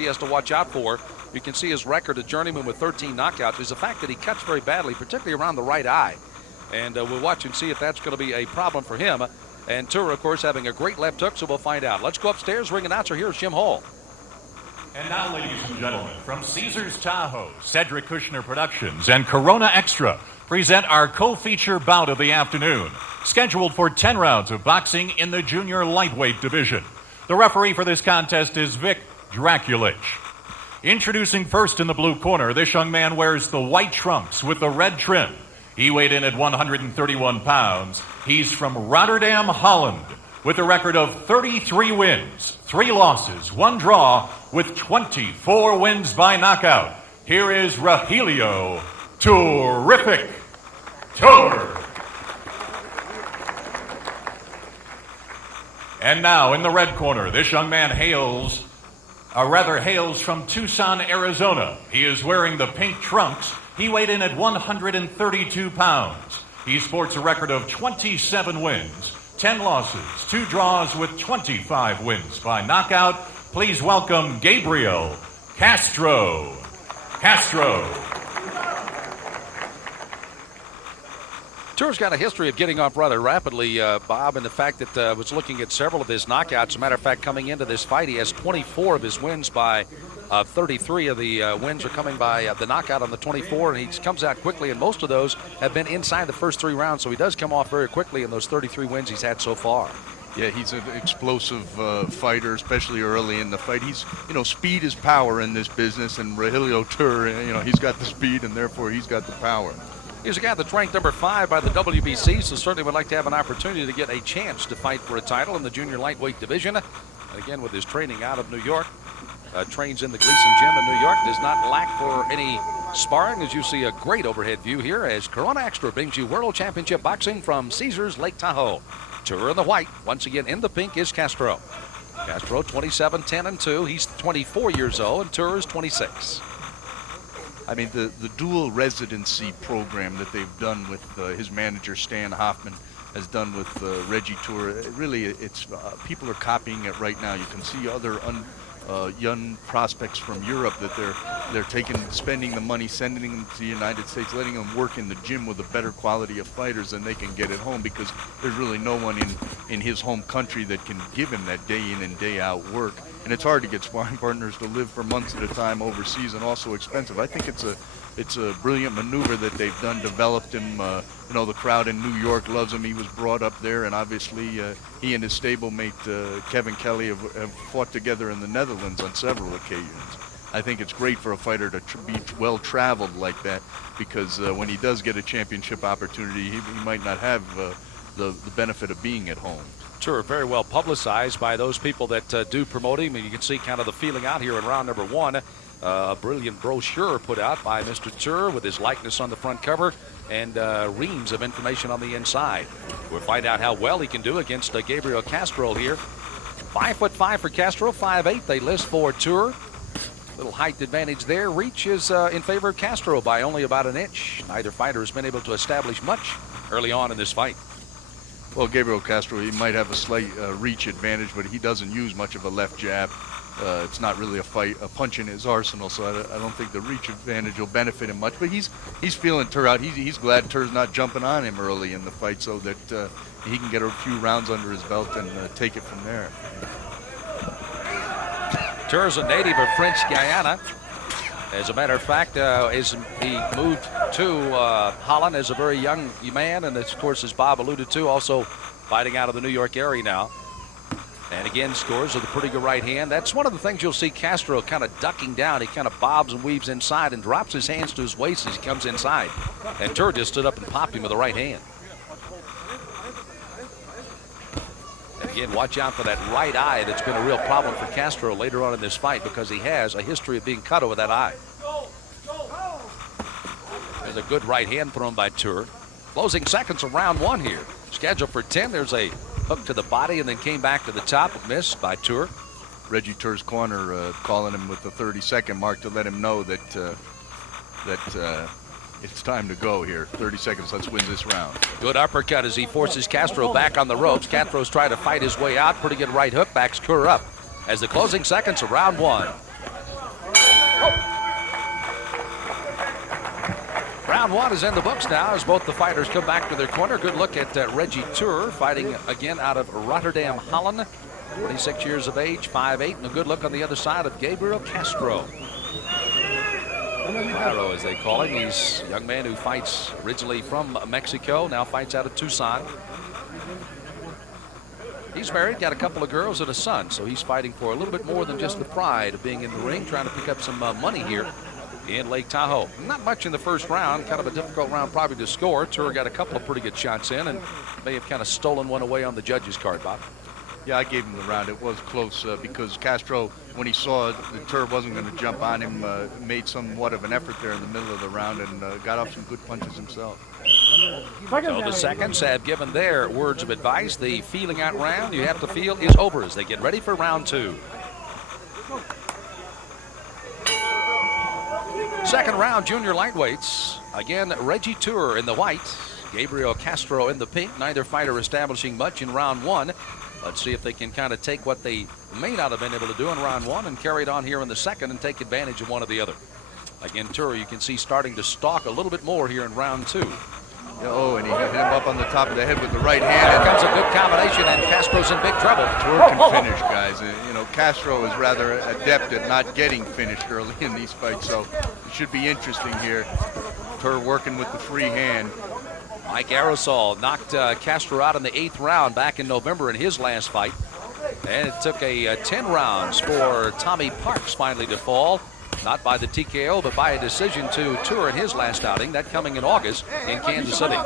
he has to watch out for. You can see his record, a journeyman with 13 knockouts, is the fact that he cuts very badly, particularly around the right eye. And we'll watch and see if that's going to be a problem for him. And Tuur, of course, having a great left hook, so we'll find out. Let's go upstairs. Ring announcer, here's Jim Hall. And now, ladies and gentlemen, from Caesars Tahoe, Cedric Kushner Productions, and Corona Extra present our co-feature bout of the afternoon, scheduled for 10 rounds of boxing in the junior lightweight division. The referee for this contest is Vic Draculich. Introducing first in the blue corner, this young man wears the white trunks with the red trim. He weighed in at 131 pounds. He's from Rotterdam, Holland, with a record of 33 wins, 3 losses, 1 draw, with 24 wins by knockout. Here is Regilio, Terrific Tuur. And now in the red corner, this young man hails from Tucson, Arizona. He is wearing the pink trunks. He weighed in at 132 pounds. He sports a record of 27 wins, 10 losses, 2 draws, with 25 wins by knockout. Please welcome Gabriel Castro. Tuur's got a history of getting off rather rapidly, Bob, and the fact that was looking at several of his knockouts. As a matter of fact, coming into this fight, he has 24 of his wins by 33 of the wins are coming by the knockout on the 24, and he comes out quickly, and most of those have been inside the first 3 rounds, so he does come off very quickly in those 33 wins he's had so far. Yeah, he's an explosive fighter, especially early in the fight. He's, speed is power in this business, and Regilio Tuur, he's got the speed, and therefore he's got the power. He's a guy that's ranked number 5 by the WBC, so certainly would like to have an opportunity to get a chance to fight for a title in the junior lightweight division. And again, with his training out of New York, trains in the Gleason Gym in New York, does not lack for any sparring, as you see a great overhead view here as Corona Extra brings you World Championship Boxing from Caesars Lake Tahoe. Tuur in the white, once again in the pink is Castro. Castro 27-10-2, he's 24 years old, and Tuur is 26. I mean, the dual residency program that they've done with his manager, Stan Hoffman, has done with Reggie Tuur, really, it's people are copying it right now. You can see other young prospects from Europe that they're spending the money, sending them to the United States, letting them work in the gym with a better quality of fighters than they can get at home, because there's really no one in his home country that can give him that day in and day out work. And it's hard to get sparring partners to live for months at a time overseas, and also expensive. I think it's a brilliant maneuver that they've done, developed him. The crowd in New York loves him. He was brought up there, and obviously he and his stablemate Kevin Kelly have fought together in the Netherlands on several occasions. I think it's great for a fighter to be well-traveled like that, because when he does get a championship opportunity, he might not have the benefit of being at home. Tuur very well publicized by those people that do promote him, and you can see kind of the feeling out here in round number 1. A brilliant brochure put out by Mr. Tuur with his likeness on the front cover and reams of information on the inside. We'll find out how well he can do against Gabriel Castro here. 5'5" for Castro, 5'8" they list for Tuur. Little height advantage there. Reach is in favor of Castro by only about an inch. Neither fighter has been able to establish much early on in this fight. Well, Gabriel Castro, he might have a slight reach advantage, but he doesn't use much of a left jab. It's not really a punch in his arsenal, so I don't think the reach advantage will benefit him much. But he's feeling Tuur out. He's glad Tuur's not jumping on him early in the fight, so that he can get a few rounds under his belt and take it from there. Tuur's a native of French Guiana. As a matter of fact, he moved to Holland as a very young man, and of course, as Bob alluded to, also fighting out of the New York area now. And again, scores with a pretty good right hand. That's one of the things you'll see Castro kind of ducking down. He kind of bobs and weaves inside and drops his hands to his waist as he comes inside. And Tuur just stood up and popped him with the right hand. And again, watch out for that right eye that's been a real problem for Castro later on in this fight, because he has a history of being cut over that eye. There's a good right hand thrown by Tuur. Closing seconds of round 1 here. Scheduled for 10. There's a hook to the body and then came back to the top, missed by Tuur. Reggie Tuur's corner calling him with the 30-second mark to let him know that it's time to go here. 30 seconds, let's win this round. Good uppercut as he forces Castro back on the ropes. Castro's trying to fight his way out. Pretty good right hook, backs Tuur up as the closing seconds of round 1. Round one is in the books now as both the fighters come back to their corner. Good look at Reggie Tuur fighting again out of Rotterdam, Holland. 26 years of age, 5'8", and a good look on the other side of Gabriel Castro. Pyro, as they call him. He's a young man who fights originally from Mexico, now fights out of Tucson. He's married, got a couple of girls and a son, so he's fighting for a little bit more than just the pride of being in the ring, trying to pick up some money here in Lake Tahoe. Not much in the first round, kind of a difficult round probably to score. Tuur got a couple of pretty good shots in and may have kind of stolen one away on the judges' card, Bob. Yeah, I gave him the round. It was close because Castro, when he saw that Tuur wasn't going to jump on him, made somewhat of an effort there in the middle of the round and got off some good punches himself. So the seconds have given their words of advice. The feeling out round you have to feel is over as they get ready for round two. Second round, junior lightweights. Again, Reggie Tuur in the white, Gabriel Castro in the pink. Neither fighter establishing much in round one. Let's see if they can kind of take what they may not have been able to do in round one and carry it on here in the second and take advantage of one or the other. Again, Tuur, you can see starting to stalk a little bit more here in round two. Oh, and he hit him up on the top of the head with the right hand. Here comes a good combination, and Castro's in big trouble. Tuur can finish, guys. You know, Castro is rather adept at not getting finished early in these fights, so it should be interesting here. Tuur working with the free hand. Mike Aerosol knocked Castro out in the 8th round back in November in his last fight. And it took 10 rounds for Tommy Parks finally to fall. Not by the TKO, but by a decision to Tuur in his last outing, that coming in August in Kansas City.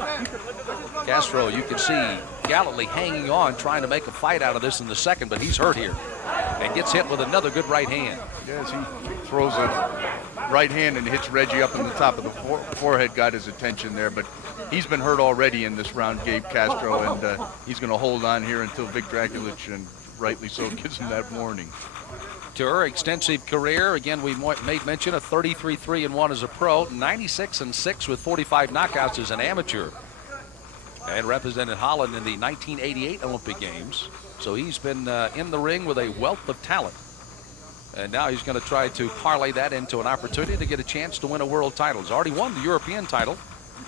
Castro, you can see gallantly hanging on, trying to make a fight out of this in the second, but he's hurt here. And gets hit with another good right hand. Yes, he throws a right hand and hits Reggie up in the top of the forehead, got his attention there, but he's been hurt already in this round, Gabe Castro, and he's going to hold on here until Vic Draculich, and rightly so, gives him that warning. Tuur, extensive career. Again, we made mention of 33-3-1 as a pro, 96-6 with 45 knockouts as an amateur, and represented Holland in the 1988 Olympic Games. So he's been in the ring with a wealth of talent. And now he's going to try to parlay that into an opportunity to get a chance to win a world title. He's already won the European title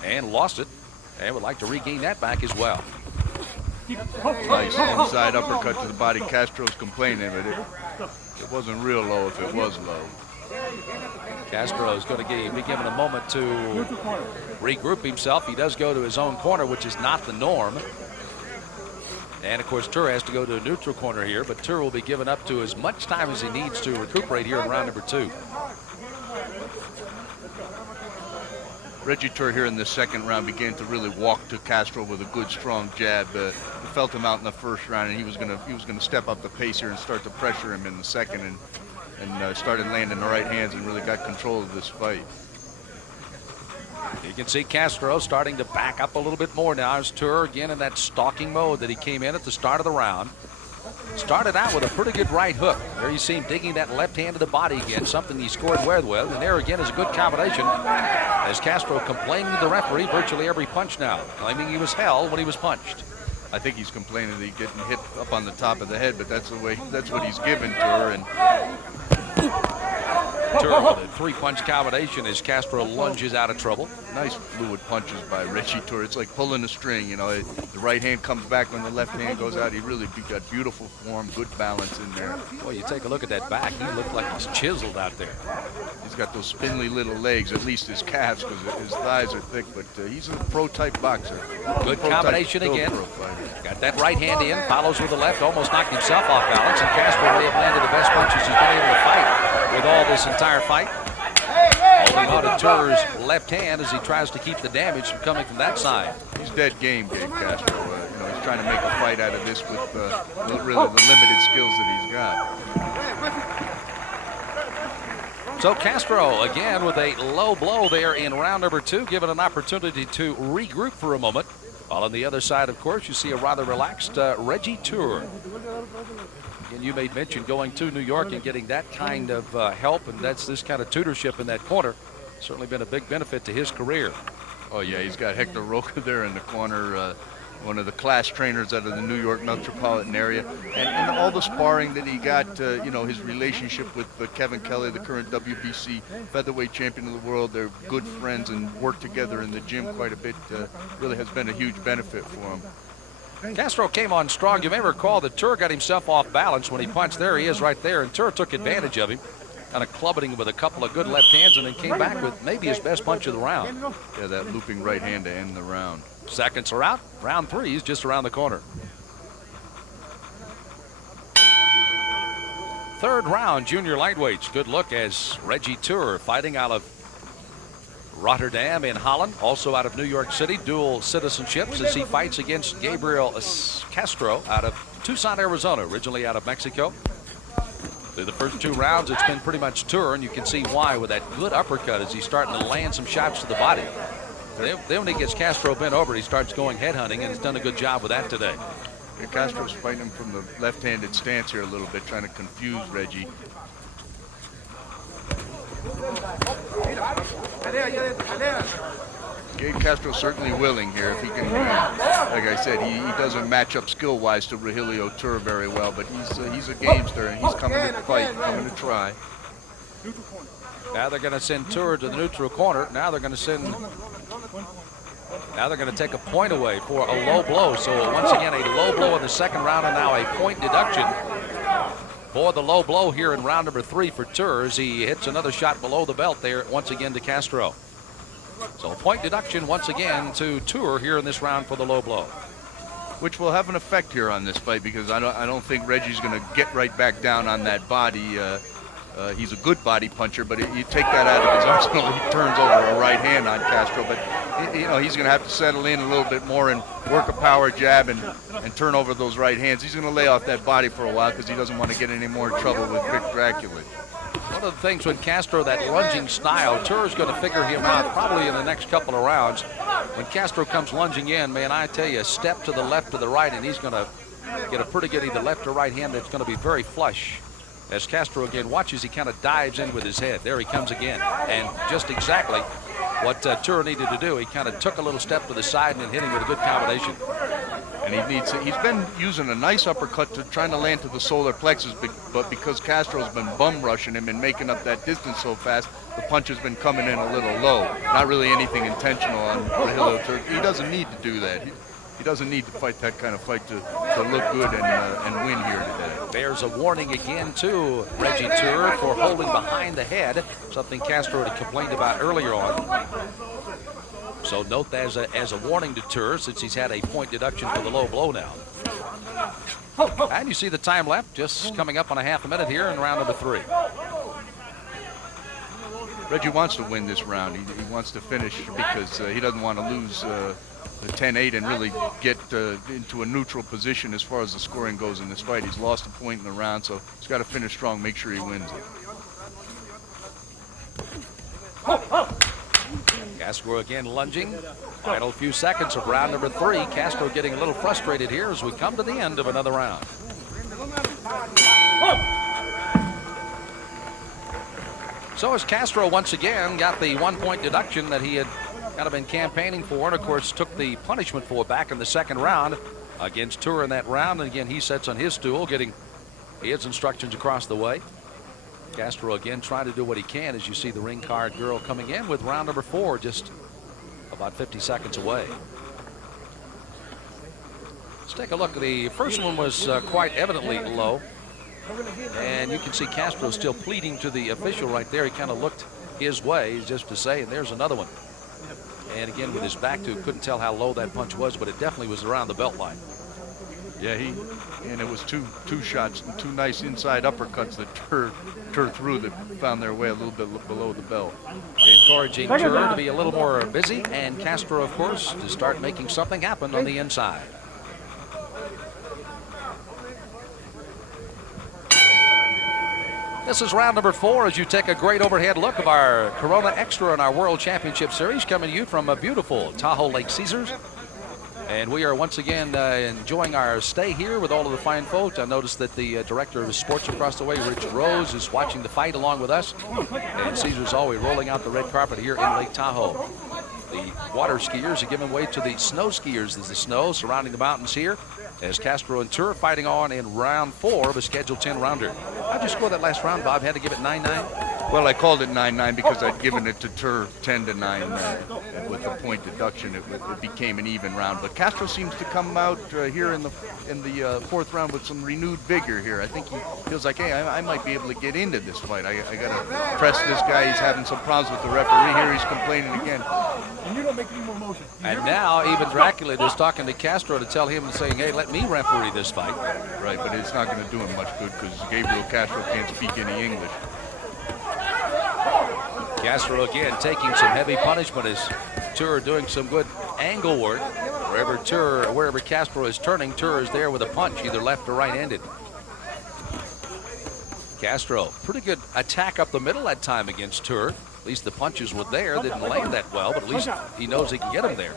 and lost it, and would like to regain that back as well. Nice inside uppercut to the body. Castro's complaining, but it wasn't real low if it was low. Castro is going to be given a moment to regroup himself. He does go to his own corner, which is not the norm. And, of course, Tuur has to go to a neutral corner here, but Tuur will be given up to as much time as he needs to recuperate here in round number two. Reggie Tuur here in the second round began to really walk to Castro with a good, strong jab. He felt him out in the first round, and he was gonna step up the pace here and start to pressure him in the second, and started landing the right hands and really got control of this fight. You can see Castro starting to back up a little bit more now as Tuur again in that stalking mode that he came in at the start of the round. Started out with a pretty good right hook. There you see him digging that left hand to the body again, something he scored well with. And there again is a good combination as Castro complaining to the referee virtually every punch now, claiming he was held when he was punched. I think he's complaining that he's getting hit up on the top of the head, but that's what he's given to her. And Tuur with a three-punch combination as Castro lunges out of trouble. Nice fluid punches by Reggie Tuur. It's like pulling a string, you know. The right hand comes back when the left hand goes out. He really got beautiful form, good balance in there. Well, you take a look at that back. He looked like he's chiseled out there. He's got those spindly little legs, at least his calves, because his thighs are thick, but he's a pro-type boxer. Good combination again. Got that right hand in, follows with the left, almost knocked himself off balance, and Castro may have landed the best punches he's been able to fight with all this entire fight. Holding on to Tuur's left hand as he tries to keep the damage from coming from that side. He's dead game, Gabe Castro. He's trying to make a fight out of this with really the limited skills that he's got. So Castro again with a low blow there in round number two, given an opportunity to regroup for a moment. While on the other side, of course, you see a rather relaxed Reggie Tuur. And you made mention going to New York and getting that kind of help, and that's this kind of tutorship in that corner. Certainly been a big benefit to his career. Oh, yeah, he's got Hector Roca there in the corner. one of the class trainers out of the New York metropolitan area, and all the sparring that he got, you know, his relationship with Kevin Kelly, the current WBC featherweight champion of the world. They're good friends and work together in the gym quite a bit. Really has been a huge benefit for him. Castro came on strong. You may recall that Tuur got himself off balance when he punched. There he is right there, and Tuur took advantage of him, kind of clubbing him with a couple of good left hands, and then came back with maybe his best punch of the round. Yeah, that looping right hand to end the round. Seconds are out. Round 3 is just around the corner. Third round, junior lightweights. Good look as Reggie Tuur fighting out of Rotterdam in Holland, also out of New York City, dual citizenships as he fights against Gabriel Castro out of Tucson, Arizona, originally out of Mexico. Through the first 2 rounds, it's been pretty much Tuur, and you can see why with that good uppercut as he's starting to land some shots to the body. Then when he gets Castro bent over, he starts going headhunting, and he's done a good job with that today. Yeah, Castro's fighting him from the left-handed stance here a little bit, trying to confuse Reggie. Gabe Castro certainly willing here if he can. Like I said, he doesn't match up skill-wise to Regilio Tuur very well, but he's a gamester and he's coming to fight, coming to try. Now they're going to send Tuur to the neutral corner. Now they're going to take a point away for a low blow. So once again, a low blow in the second round, and now a point deduction for the low blow here in round number 3 for Tuur as he hits another shot below the belt there once again to Castro. So point deduction once again to Tuur here in this round for the low blow, which will have an effect here on this fight because I don't think Reggie's going to get right back down on that body. He's a good body puncher, but you take that out of his arsenal, he turns over a right hand on Castro. But you know, he's going to have to settle in a little bit more and work a power jab and turn over those right hands. He's going to lay off that body for a while because he doesn't want to get any more trouble with Vic Dracula. One of the things with Castro, that lunging style, Tuur's going to figure him out probably in the next couple of rounds. When Castro comes lunging in, man, I tell you, a step to the left, to the right, and he's going to get a pretty good either left or right hand that's going to be very flush. As Castro again watches, he kind of dives in with his head. There he comes again. And just exactly what Tuur needed to do. He kind of took a little step to the side and then hit him with a good combination. And he's been using a nice uppercut to trying to land to the solar plexus, but because Castro's been bum rushing him and making up that distance so fast, the punch has been coming in a little low. Not really anything intentional on Regilio Tuur. He doesn't need to do that. He doesn't need to fight that kind of fight to look good and win here today. There's a warning again to Reggie Tuur for holding behind the head, something Castro had complained about earlier on. So note that as a warning to Tuur since he's had a point deduction for the low blow now. And you see the time left, just coming up on a half a minute here in round number 3. Reggie wants to win this round. He wants to finish because he doesn't want to lose the 10-8 and really get into a neutral position as far as the scoring goes in this fight. He's lost a point in the round, so he's got to finish strong, make sure he wins it. Castro again lunging. Final few seconds of round number 3. Castro getting a little frustrated here as we come to the end of another round. So as Castro once again got the 1-point deduction that he had kind of been campaigning for, and of course took the punishment for back in the second round against Tuur in that round. And again, he sits on his stool getting his instructions across the way. Castro again trying to do what he can as you see the ring card girl coming in with round number 4 just about 50 seconds away. Let's take a look. The first one was quite evidently low. And you can see Castro still pleading to the official right there. He kind of looked his way just to say, and there's another one. And again, with his back to, couldn't tell how low that punch was, but it definitely was around the belt line. Yeah, and it was two shots, two nice inside uppercuts that Tuur threw that found their way a little bit below the belt. Encouraging Tuur to be a little more busy, and Castro, of course, to start making something happen on the inside. This is round number 4 as you take a great overhead look of our Corona Extra in our World Championship Series coming to you from a beautiful Tahoe Lake Caesars. And we are once again enjoying our stay here with all of the fine folk. I noticed that the director of sports across the way, Rich Rose, is watching the fight along with us. And Caesars always rolling out the red carpet here in Lake Tahoe. The water skiers are giving way to the snow skiers. There's the snow surrounding the mountains here as Castro and Tuur fighting on in round 4 of a scheduled 10-rounder. How'd you score that last round, Bob? Had to give it 9-9? Well, I called it 9-9 because I'd given it to Tuur 10-9 with the point deduction. It became an even round. But Castro seems to come out here in the 4th round with some renewed vigor here. I think he feels like, hey, I might be able to get into this fight. I got to press this guy. He's having some problems with the referee here. He's complaining again. And you don't make any more motion. And now even Dracula is talking to Castro to tell him and saying, hey, let me referee this fight. Right, but it's not going to do him much good because Gabriel Castro can't speak any English. Castro again taking some heavy punishment as Tuur doing some good angle work. Wherever Castro is turning, Tuur is there with a punch, either left or right-handed. Castro, pretty good attack up the middle that time against Tuur. At least the punches were there. Didn't land that well, but at least he knows he can get him there.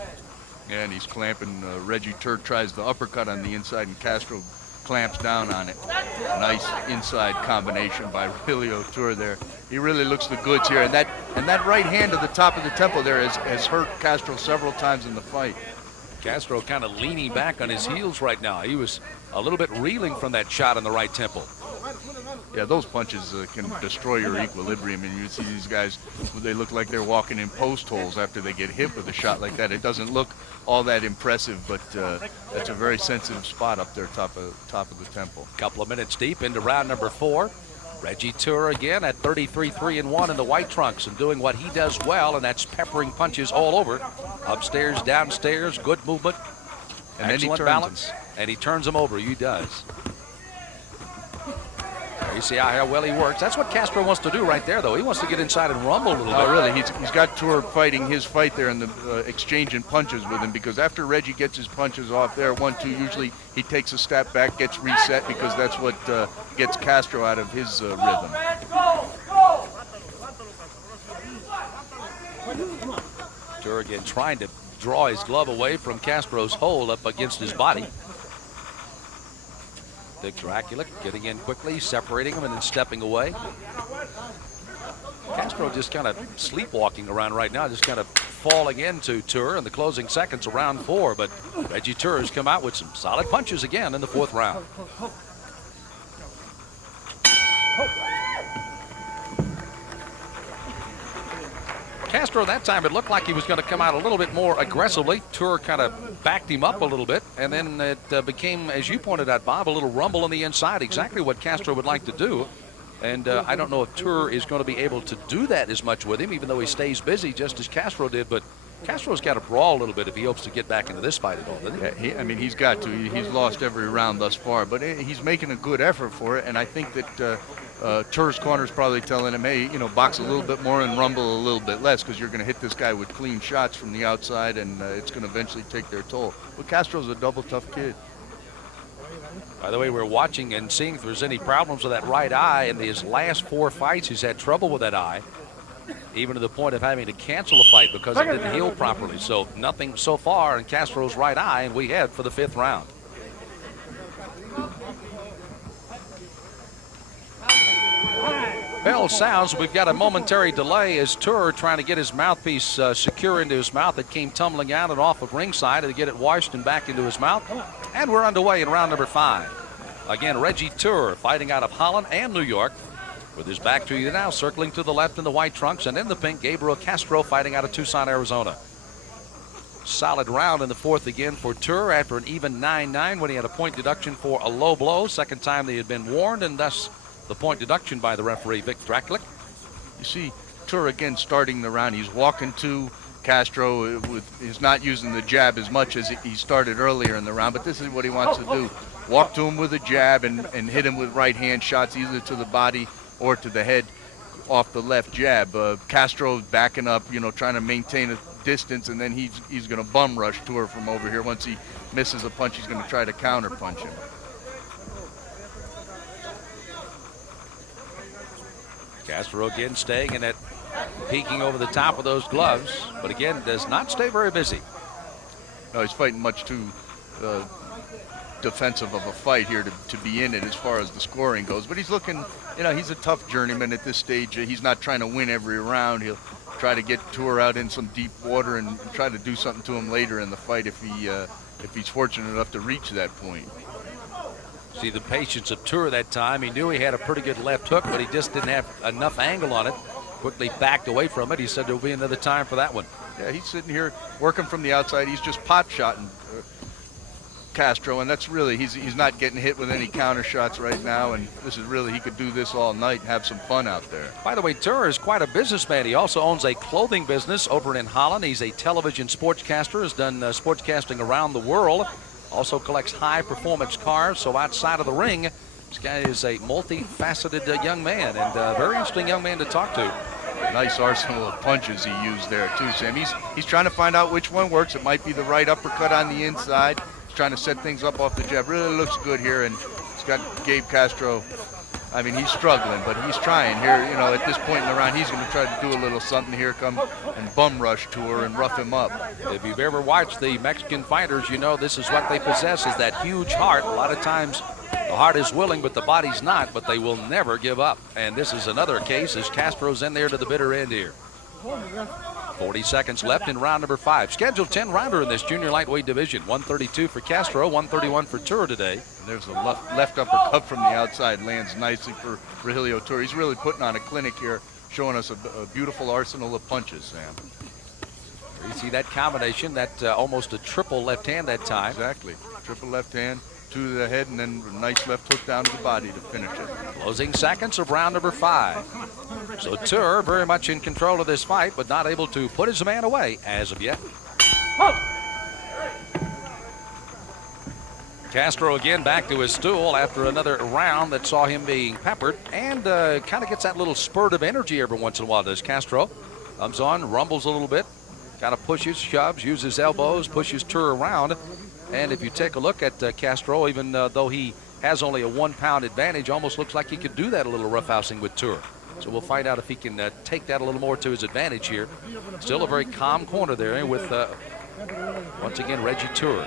Yeah, and he's clamping. Reggie Tuur tries the uppercut on the inside, and Castro clamps down on it. Nice inside combination by Regilio Tuur there. He really looks the goods here, and that right hand at the top of the temple there has hurt Castro several times in the fight. Castro kind of leaning back on his heels right now. He was a little bit reeling from that shot in the right temple. Yeah, those punches can destroy your equilibrium, and you see these guys, they look like they're walking in post holes after they get hit with a shot like that. It doesn't look all that impressive, but that's a very sensitive spot up there, top of the temple. Couple of minutes deep into round number 4. Reggie Tuur again at 33-3-1 in the white trunks and doing what he does well, and that's peppering punches all over. Upstairs, downstairs, good movement, And excellent then he turns balance, and he turns them over. He does. You see how well he works. That's what Castro wants to do right there, though. He wants to get inside and rumble a little bit. Oh, really? He's got Tuur fighting his fight there and exchanging punches with him, because after Reggie gets his punches off there, 1-2, usually he takes a step back, gets reset, because that's what gets Castro out of his rhythm. Tuur again trying to draw his glove away from Castro's hold up against his body. Big Dracula getting in quickly, separating him and then stepping away. Castro just kind of sleepwalking around right now, just kind of falling into Tuur in the closing seconds of round 4. But Reggie Tuur has come out with some solid punches again in the 4th round. Castro that time, it looked like he was going to come out a little bit more aggressively. Tuur kind of backed him up a little bit, and then it became, as you pointed out, Bob, a little rumble on the inside, exactly what Castro would like to do. And I don't know if Tuur is going to be able to do that as much with him, even though he stays busy just as Castro did. But Castro's got to brawl a little bit if he hopes to get back into this fight at all, doesn't he? Yeah, he's got to. He's lost every round thus far, but he's making a good effort for it, and I think that Tuur's corner is probably telling him, hey, box a little bit more and rumble a little bit less, because you're going to hit this guy with clean shots from the outside, and it's going to eventually take their toll. But Castro's a double tough kid. By the way, we're watching and seeing if there's any problems with that right eye. In his last 4 fights, he's had trouble with that eye, even to the point of having to cancel a fight because it didn't heal properly. So nothing so far in Castro's right eye, and we head for the 5th round. Bell sounds. We've got a momentary delay as Tuur trying to get his mouthpiece secure into his mouth. It came tumbling out and off of ringside to get it washed and back into his mouth. And we're underway in round number 5. Again, Reggie Tuur fighting out of Holland and New York. With his back to you now, circling to the left in the white trunks, and in the pink, Gabriel Castro fighting out of Tucson, Arizona. Solid round in the 4th again for Tuur after an even 9-9 when he had a point deduction for a low blow. Second time they had been warned, and thus the point deduction by the referee, Vic Dracula. You see Tuur again starting the round. He's walking to Castro. He's not using the jab as much as he started earlier in the round, but this is what he wants to do. Walk to him with a jab and hit him with right hand shots, either to the body or to the head off the left jab. Castro backing up, trying to maintain a distance, and then he's going to bum rush Tuur from over here. Once he misses a punch, he's going to try to counter punch him. Castro again staying in that, peeking over the top of those gloves, but again does not stay very busy. No, he's fighting much too defensive of a fight here to be in it as far as the scoring goes. But he's looking, he's a tough journeyman at this stage. He's not trying to win every round. He'll try to get Tuur out in some deep water and try to do something to him later in the fight if he's fortunate enough to reach that point. See the patience of Tuur that time. He knew he had a pretty good left hook, but he just didn't have enough angle on it. Quickly backed away from it. He said there'll be another time for that one. Yeah, he's sitting here working from the outside. He's just pot-shotting Castro, and that's really, he's not getting hit with any counter shots right now, and this is really, he could do this all night and have some fun out there. By the way, Tuur is quite a businessman. He also owns a clothing business over in Holland. He's a television sportscaster, has done sportscasting around the world, also collects high-performance cars, so outside of the ring, this guy is a multifaceted young man, and a very interesting young man to talk to. Nice arsenal of punches he used there too, Sam. He's trying to find out which one works. It might be the right uppercut on the inside. He's trying to set things up off the jab. Really looks good here, and he's got Gabe Castro. I mean, he's struggling, but he's trying here. You know, at this point in the round, he's going to try to do a little something here, come and bum rush Tuur and rough him up. If you've ever watched the Mexican fighters, you know this is what they possess, is that huge heart. A lot of times the heart is willing, but the body's not, but they will never give up. And this is another case as Castro's in there to the bitter end here. 40 seconds left in round number 5. Scheduled 10-rounder in this junior lightweight division. 132 for Castro, 131 for Tuur today. And there's a left uppercut from the outside, lands nicely for Regilio Tuur. He's really putting on a clinic here, showing us a beautiful arsenal of punches, Sam. You see that combination, that almost a triple left hand that time. Exactly. Triple left hand, 2 to the head, and then a nice left hook down to the body to finish it. Closing seconds of round number 5. So Tuur very much in control of this fight, but not able to put his man away as of yet. Castro again back to his stool after another round that saw him being peppered, and kind of gets that little spurt of energy every once in a while, does Castro. Comes on, rumbles a little bit, kind of pushes, shoves, uses elbows, pushes Tuur around. And if you take a look at Castro, even though he has only a 1-pound advantage, almost looks like he could do that a little roughhousing with Tuur. So we'll find out if he can take that a little more to his advantage here. Still a very calm corner there with, once again, Reggie Tuur.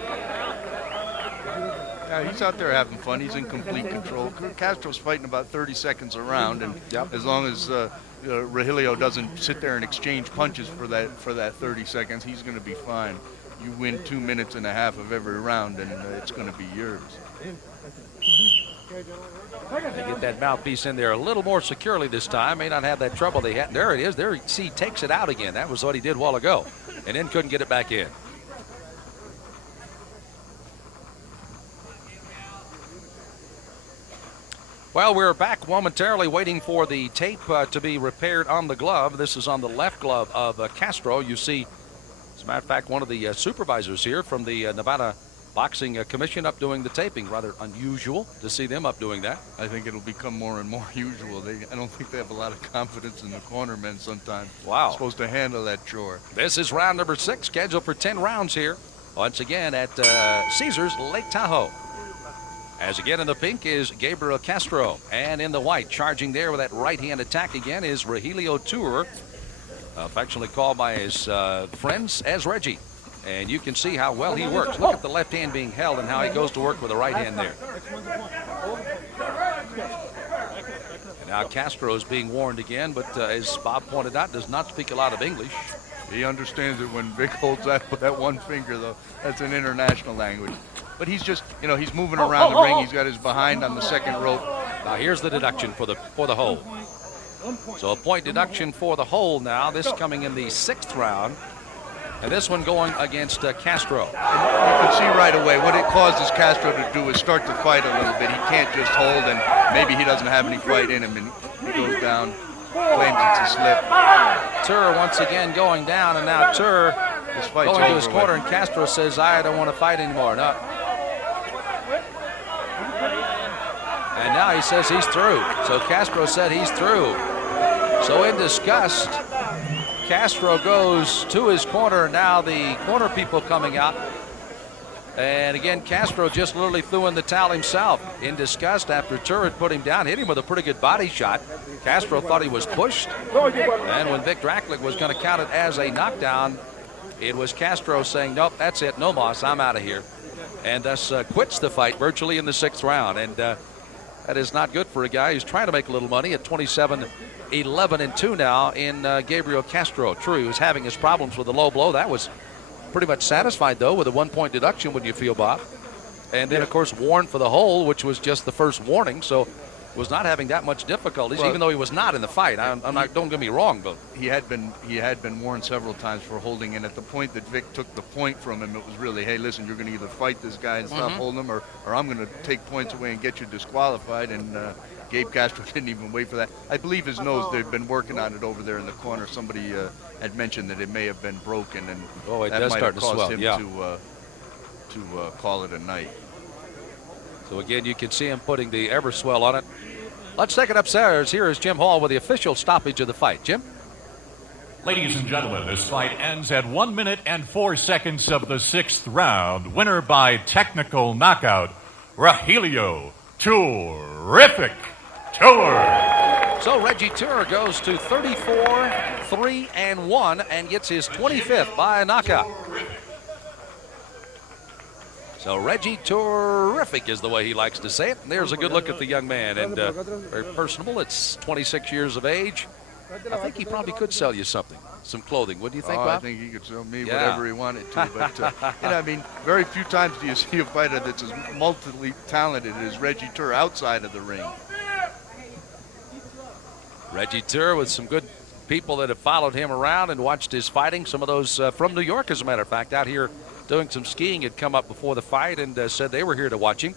Yeah, he's out there having fun. He's in complete control. Castro's fighting about 30 seconds a round, and as long as Regilio doesn't sit there and exchange punches for that 30 seconds, he's going to be fine. You win 2 minutes and a half of every round, and it's going to be yours. They get that mouthpiece in there a little more securely this time. May not have that trouble they had. There it is. There, see, takes it out again. That was what he did a while ago, and then couldn't get it back in. Well, we're back momentarily waiting for the tape to be repaired on the glove. This is on the left glove of Castro. You see, as a matter of fact, one of the supervisors here from the Nevada Boxing Commission up doing the taping. Rather unusual to see them up doing that. I think it'll become more and more usual. I don't think they have a lot of confidence in the cornermen sometimes. Wow. Supposed to handle that chore. This is round number 6, scheduled for 10 rounds here. Once again at Caesars Lake Tahoe. As again in the pink is Gabriel Castro. And in the white, charging there with that right-hand attack again is Regilio Tuur, affectionately called by his friends as Reggie. And you can see how well he works. Look at the left hand being held and how he goes to work with the right hand there. And now Castro is being warned again, but as Bob pointed out, does not speak a lot of English. He understands it when Vic holds that with that one finger, though. That's an international language. But he's just, he's moving around the ring. He's got his behind on the second rope. Now here's the deduction for the hold. So a point deduction for the hold now. This coming in the 6th round. And this one going against Castro. And you can see right away what it causes Castro to do is start to fight a little bit. He can't just hold, and maybe he doesn't have any fight in him, and he goes down, claims it's a slip. Tuur once again going down, and now Tuur going to his corner, and Castro says, I don't want to fight anymore. No. And now he says he's through. So Castro said he's through. So in disgust, Castro goes to his corner. Now the corner people coming out. And again, Castro just literally threw in the towel himself in disgust after Tuur had put him down, hit him with a pretty good body shot. Castro thought he was pushed. And when Vic Dracklick was going to count it as a knockdown, it was Castro saying, nope, that's it, no moss, I'm out of here. And thus quits the fight virtually in the 6th round. And That is not good for a guy who's trying to make a little money at 27-11-2 now in Gabriel Castro. True, he was having his problems with the low blow. That was pretty much satisfied, though, with a 1-point deduction, wouldn't you feel, Bob? And then, of course, warned for the hole, which was just the first warning, so was not having that much difficulties, even though he was not in the fight. I'm not. Don't get me wrong, but he had been warned several times for holding, and at the point that Vic took the point from him, it was really, hey, listen, you're going to either fight this guy and stop holding him, or I'm going to take points away and get you disqualified. And Gabe Castro didn't even wait for that. I believe his nose, they've been working on it over there in the corner. Somebody had mentioned that it may have been broken, and it that does might start have to caused swell. him Yeah. to call it a night. So again, you can see him putting the Everswell on it. Let's take it upstairs. Here is Jim Hall with the official stoppage of the fight. Jim? Ladies and gentlemen, this fight ends at 1 minute and 4 seconds of the 6th round. Winner by technical knockout, Regilio Terrific Tuur. So Reggie Tuur goes to 34-3-1 and gets his 25th by a knockout. So Reggie Terrific is the way he likes to say it. And there's a good look at the young man, and very personable. It's 26 years of age. I think he probably could sell you something, some clothing. What do you think, Bob? I think he could sell me whatever he wanted to. But I mean, very few times do you see a fighter that's as multi-talented as Reggie Tuur outside of the ring. Reggie Tuur with some good people that have followed him around and watched his fighting. Some of those from New York, as a matter of fact, out here doing some skiing, had come up before the fight and said they were here to watch him,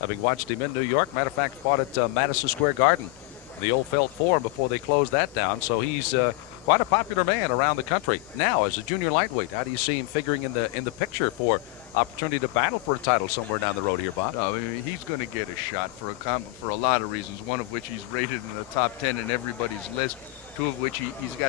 having watched him in New York. Matter of fact, fought at Madison Square Garden, the old Felt Forum, before they closed that down. So he's quite a popular man around the country. Now, as a junior lightweight, how do you see him figuring in the picture for opportunity to battle for a title somewhere down the road here, Bob? No, I mean, he's going to get a shot for a lot of reasons, one of which he's rated in the top 10 in everybody's list, two of which he's got